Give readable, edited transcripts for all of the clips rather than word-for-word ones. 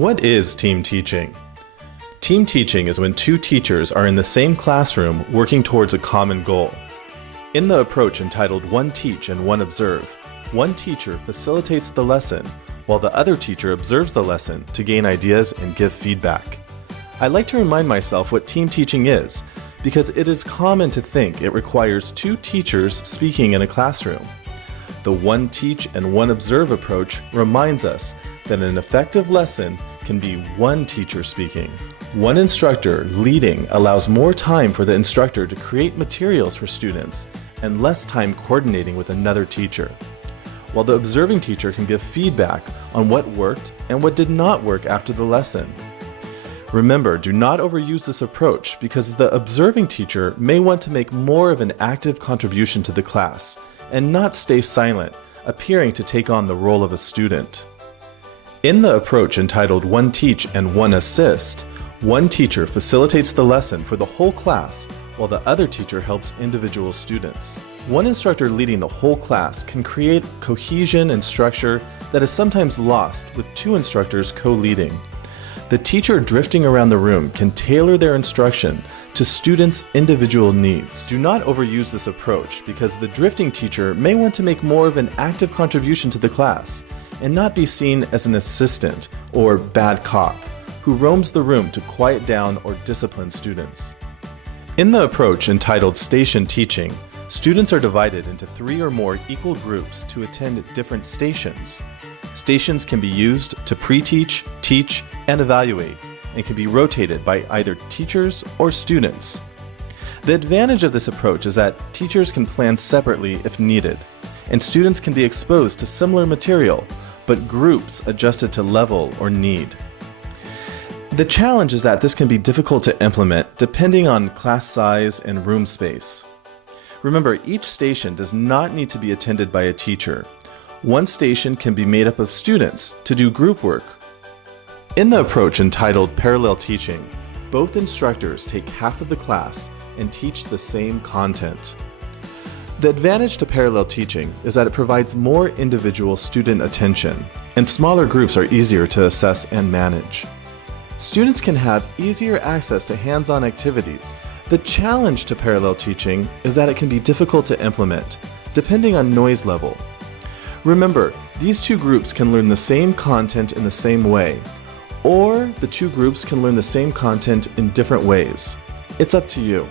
What is team teaching? Team teaching is when two teachers are in the same classroom working towards a common goal. In the approach entitled One Teach and One Observe, one teacher facilitates the lesson while the other teacher observes the lesson to gain ideas and give feedback. I like to remind myself what team teaching is because it is common to think it requires two teachers speaking in a classroom. The One Teach and One Observe approach reminds us that an effective lesson can be one teacher speaking. One instructor leading allows more time for the instructor to create materials for students and less time coordinating with another teacher, while the observing teacher can give feedback on what worked and what did not work after the lesson. Remember, do not overuse this approach because the observing teacher may want to make more of an active contribution to the class and not stay silent, appearing to take on the role of a student. In the approach entitled One Teach and One Assist, one teacher facilitates the lesson for the whole class while the other teacher helps individual students. One instructor leading the whole class can create cohesion and structure that is sometimes lost with two instructors co-leading. The teacher drifting around the room can tailor their instruction to students' individual needs. Do not overuse this approach because the drifting teacher may want to make more of an active contribution to the class and not be seen as an assistant or bad cop who roams the room to quiet down or discipline students. In the approach entitled Station Teaching, students are divided into 3 or more equal groups to attend different stations. Stations can be used to pre-teach, teach, and evaluate, and can be rotated by either teachers or students. The advantage of this approach is that teachers can plan separately if needed, and students can be exposed to similar material, but groups adjusted to level or need. The challenge is that this can be difficult to implement depending on class size and room space. Remember, each station does not need to be attended by a teacher. One station can be made up of students to do group work. In the approach entitled Parallel Teaching, both instructors take half of the class and teach the same content. The advantage to parallel teaching is that it provides more individual student attention, and smaller groups are easier to assess and manage. Students can have easier access to hands-on activities. The challenge to parallel teaching is that it can be difficult to implement, depending on noise level. Remember, these two groups can learn the same content in the same way, or the two groups can learn the same content in different ways. It's up to you.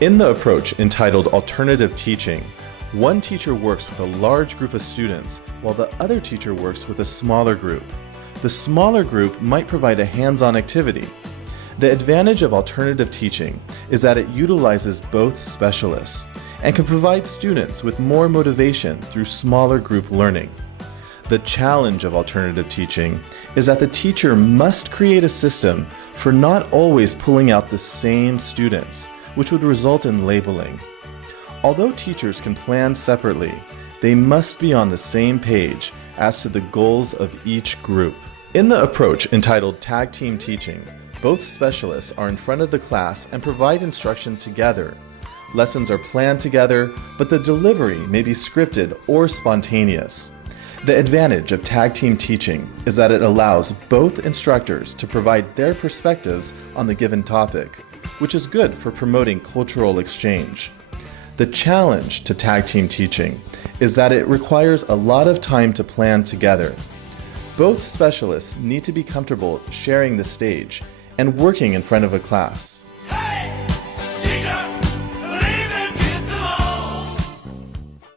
In the approach entitled Alternative Teaching, one teacher works with a large group of students while the other teacher works with a smaller group. The smaller group might provide a hands-on activity. The advantage of alternative teaching is that it utilizes both specialists and can provide students with more motivation through smaller group learning. The challenge of alternative teaching is that the teacher must create a system for not always pulling out the same students, which would result in labeling. Although teachers can plan separately, they must be on the same page as to the goals of each group. In the approach entitled Tag Team Teaching, both specialists are in front of the class and provide instruction together. Lessons are planned together, but the delivery may be scripted or spontaneous. The advantage of tag team teaching is that it allows both instructors to provide their perspectives on the given topic, which is good for promoting cultural exchange. The challenge to tag team teaching is that it requires a lot of time to plan together. Both specialists need to be comfortable sharing the stage and working in front of a class.